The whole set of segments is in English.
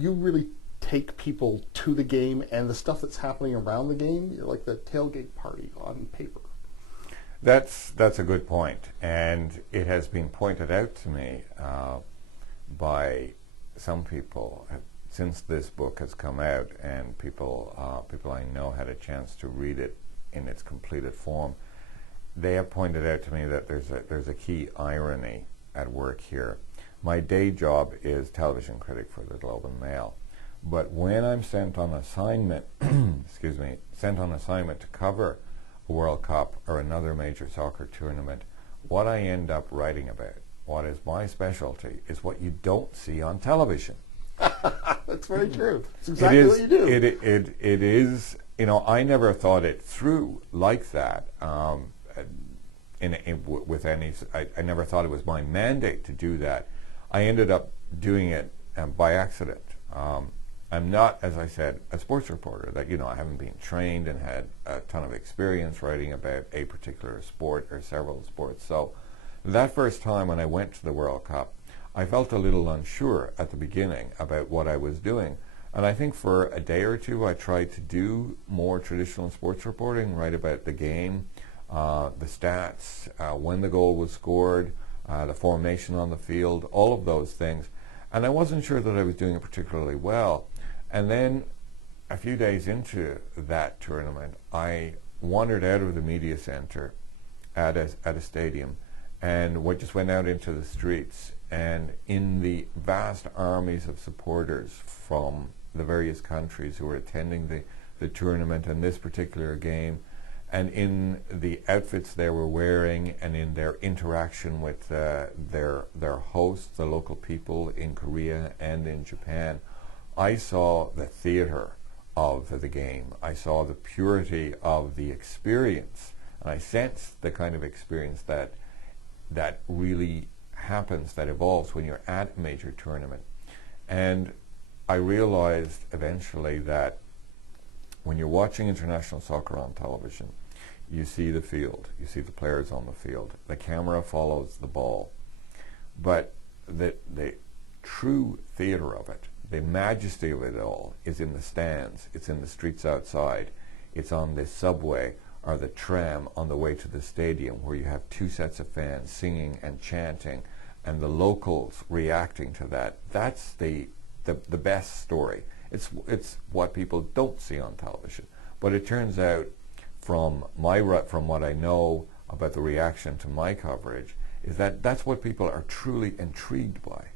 you really take people to the game and the stuff that's happening around the game. You're like the tailgate party on paper. That's a good point, and it has been pointed out to me by some people since this book has come out, and people I know had a chance to read it in its completed form. They have pointed out to me that there's a key irony at work here. My day job is television critic for the Globe-and-Mail, but when I'm sent on assignment, sent on assignment to cover a World Cup or another major soccer tournament, what I end up writing about, what is my specialty, is what you don't see on television. That's very true. It's exactly what you do. It is. You know, I never thought it through like that. With any, I never thought it was my mandate to do that. I ended up doing it by accident. I'm not, as I said, a sports reporter. That, you know, I haven't been trained and had a ton of experience writing about a particular sport or several sports. So that first time when I went to the World Cup, I felt a little unsure at the beginning about what I was doing. And I think for a day or two I tried to do more traditional sports reporting, write about the game, the stats, when the goal was scored, the formation on the field, all of those things. And I wasn't sure that I was doing it particularly well. And then a few days into that tournament, I wandered out of the media center at a stadium and just went out into the streets. And in the vast armies of supporters from the various countries who were attending the tournament and this particular game, and in the outfits they were wearing and in their interaction with their hosts, the local people in Korea and in Japan, I saw the theater of the game. I saw the purity of the experience, and I sensed the kind of experience that really happens, that evolves when you're at a major tournament. And I realized eventually that when you're watching international soccer on television, you see the field, you see the players on the field, the camera follows the ball, but the true theater of it, the majesty of it all, is in the stands, it's in the streets outside, it's on the subway or the tram on the way to the stadium, where you have two sets of fans singing and chanting and the locals reacting to that. That's the best story. It's what people don't see on television. But it turns out from what I know about the reaction to my coverage, is that that's what people are truly intrigued by.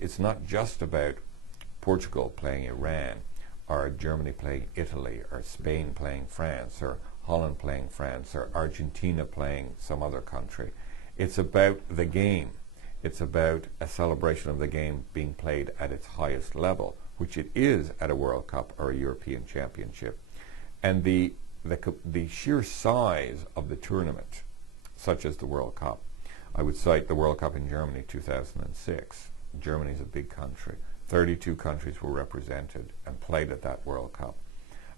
It's not just about Portugal playing Iran, or Germany playing Italy, or Spain playing France, or Holland playing France, or Argentina playing some other country. It's about the game. It's about a celebration of the game being played at its highest level, which it is at a World Cup or a European Championship. And the sheer size of the tournament, such as the World Cup. I would cite the World Cup in Germany 2006. Germany is a big country. 32 countries were represented and played at that World Cup.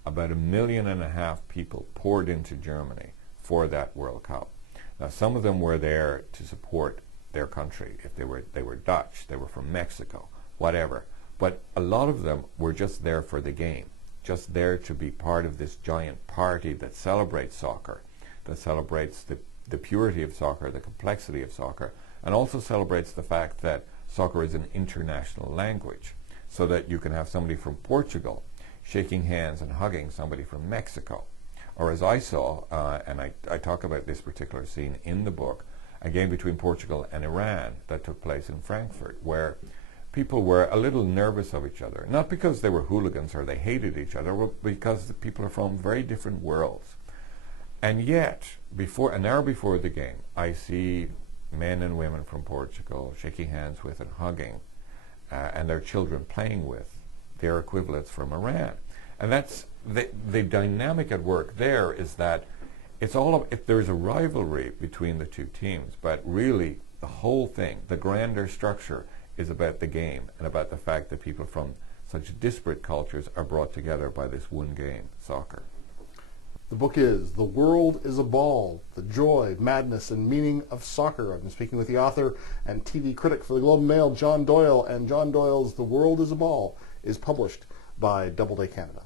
About 1.5 million people poured into Germany for that World Cup. Now, some of them were there to support their country. If they were Dutch, they were from Mexico, whatever. But a lot of them were just there for the game, just there to be part of this giant party that celebrates soccer, that celebrates the purity of soccer, the complexity of soccer, and also celebrates the fact that soccer is an international language, so that you can have somebody from Portugal shaking hands and hugging somebody from Mexico. Or as I saw, and I talk about this particular scene in the book, a game between Portugal and Iran that took place in Frankfurt, where people were a little nervous of each other, not because they were hooligans or they hated each other, but because the people are from very different worlds. And yet, an hour before the game, I see men and women from Portugal shaking hands with and hugging, and their children playing with their equivalents from Iran. And that's the dynamic at work there, is that there's a rivalry between the two teams, but really the whole thing, the grander structure, is about the game and about the fact that people from such disparate cultures are brought together by this one game, soccer. The book is The World is a Ball, The Joy, Madness, and Meaning of Soccer. I've been speaking with the author and TV critic for the Globe and Mail, John Doyle, and John Doyle's The World is a Ball is published by Doubleday Canada.